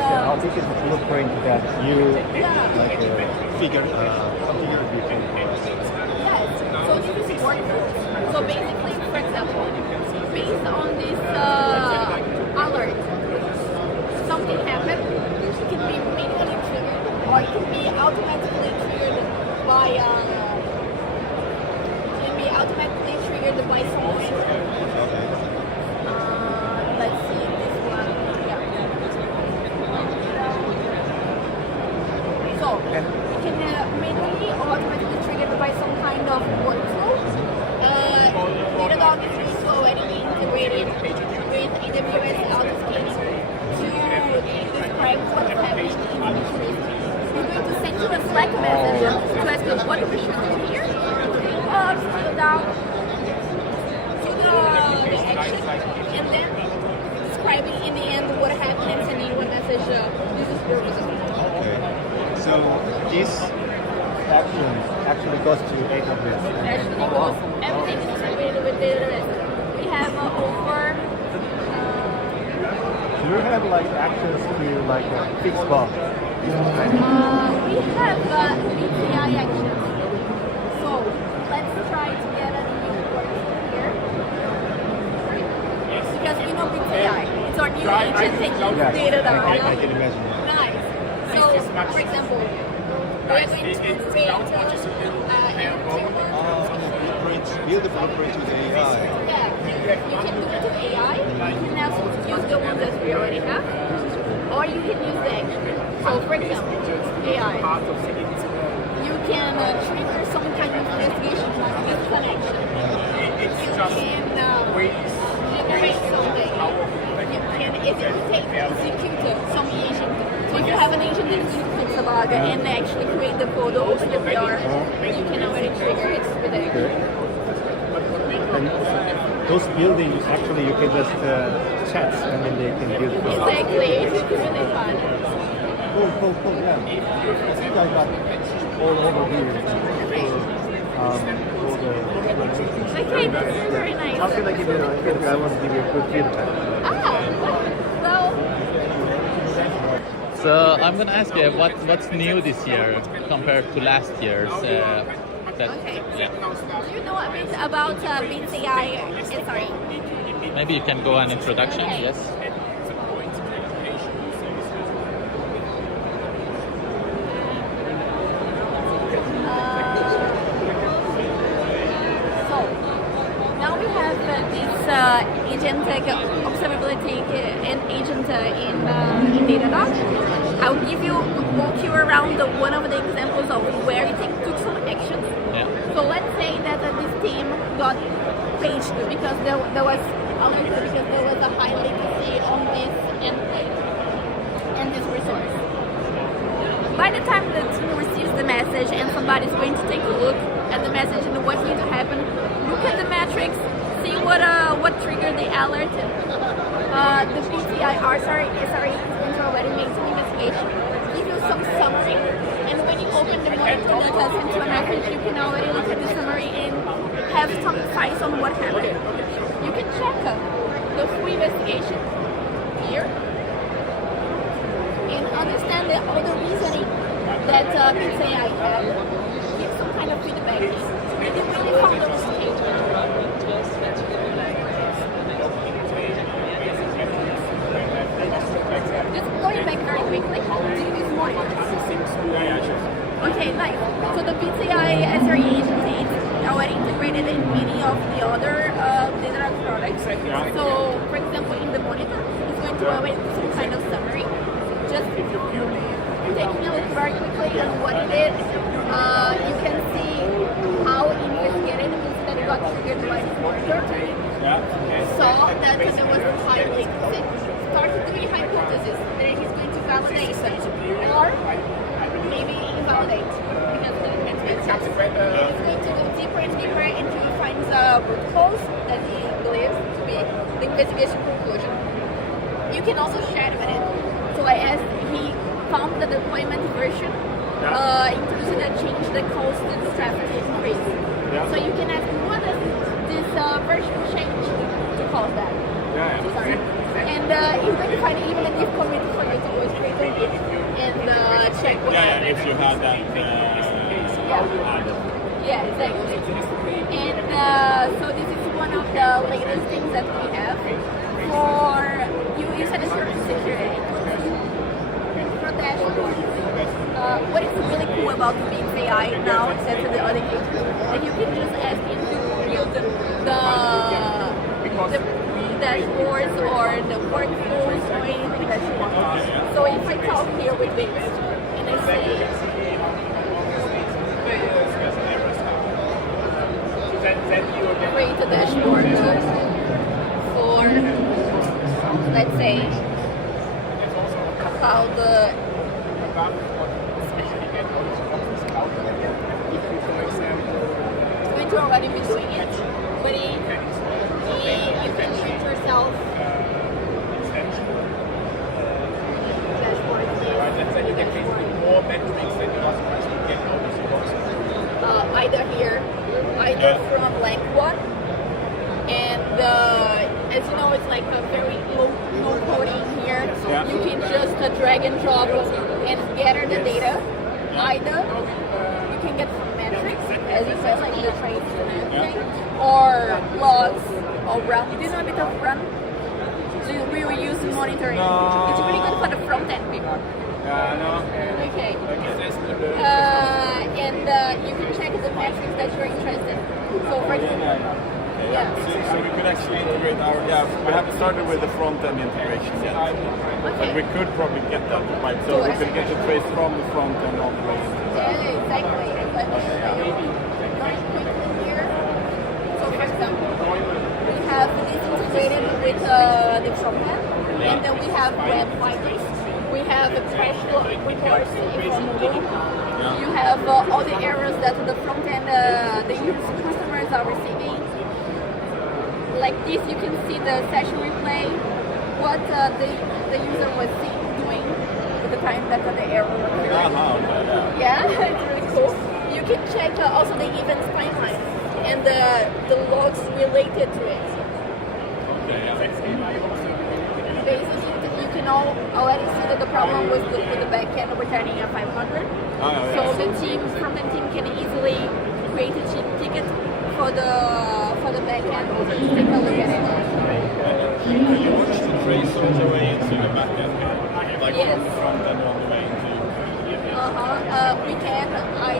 how big is the blueprint that you figured before? Yes. So this is workflows. So basically, for example, based on this alert, something happened. It can be manually triggered, or it can be automatically triggered by solution. Let's see this one. Yeah. So it can manually or automatically triggered by some kind of workflow. Datadog is also already integrated with AWS Summit to describe what's happening in each region. We're going to send you a Slack message to ask you what we should do here. Scroll down to the action, and then describing in the end what happened and sending you a message. This is your result. Okay. So this action actually goes to AWS. Actually goes, everything is integrated with AWS. We have over. Do you have like actions to like fix bugs? We have BTI actions. So let's try to get a new version here. Because you know BTI, it's our new agent taking data down. I can imagine that. Nice. So for example, we're going to create Build the blueprint with AI. Yeah, you can do it with AI. You can also use the ones that we already have, or you can use the action. So for example, AI, you can trigger some kind of investigation like this connection. You can generate something. You can execute some agent. So if you have an agent that needs to fix a bug and actually create the code, open the PR, you can already trigger it with AI. And those buildings, actually, you can just chat and then they can build. Exactly, it's really fun. Cool, yeah. I think I got all over here. Okay, this is very nice. How can I give you, I want to give you a good feedback. So I'm going to ask you what's new this year compared to last year's. Okay. Do you know a bit about BTI? Sorry. Maybe you can go an introduction. Okay. Yes. So now we have this agentic observability and agent in Datadog. I'll walk you around one of the examples of where it took some actions. Yeah. So let's say that this team got paged because there was alerted because there was a high latency on this endpoint and this resource. By the time the team receives the message and somebody's going to take a look at the message and what's going to happen, look at the metrics, see what triggered the alert. The BTI SRE is going to already make some investigation, give you some summary, and when you open the monitor that has into a message, you can already look at the summary and have some insights on what happened. You can check the full investigation here and understand all the reasoning that BTI had, give some kind of feedback. And you really found the mistake. Just going back very quickly to this morning. Okay, nice. So the BTI SRE agency is already integrated in many of the other Datadog products. So, for example, in the monitor, it's going to provide some kind of summary. Just taking a look very quickly at what it is, you can see how investigated the incident got triggered by this monitor. Saw that there was a high latency. Started doing hypothesis that he's going to validate or maybe invalidate because the it's going to go deeper and deeper until he finds a root cause that he believes to be the investigation conclusion. You can also share with it. So as he found the deployment version, introducing a change that caused the traffic to increase. So you can ask what does this version change to cause that? Sorry. And he's going to find even a deep commit for you to go straight Yeah, if you had that. Yeah, exactly. And so this is one of the latest things that we have for you said it's security. For dashboards. What is really cool about Big AI now instead of the other agents that you can just ask him to build the dashboards or the workflows or anything that you want. So if I talk here with Vince and I say create a dashboard for, let's say, about the it's going to already be doing it, but you can treat yourself dashboard. Let's say you get more metrics than you actually get out of the either here, either from blank one, and as you know, it's like a very low coding here. Yeah. You can just drag and drop and gather the data. Either you can get from metrics, as it says, like the traits and everything, or logs or run. Do you know a bit of run? So we will use monitoring. No. It's really good for the front end people. no. Okay. And you can check the metrics that you're interested in. So for example, So we could actually integrate our, we haven't started with the front-end integration yet. But we could probably get that right. So we could get the trace from the front end all the way into that. yeah, exactly. Let me show you very quickly here. So for example, we have this integrated with the front end, and then we have web vitals. We have a crash reports from mobile. You have all the errors that the front end, the customers are receiving. Like this, you can see the session replay, what the user was doing at the time that the error occurred. Yeah, it's really cool. You can check also the events timeline and the logs related to it. Basically, you can already see that the problem was with the backend returning a 500. So the front end team can easily create a ticket for the backend. Take a look at it. You watch the trace all the way into the backend, like Yes. from the front end all the way into. We can. I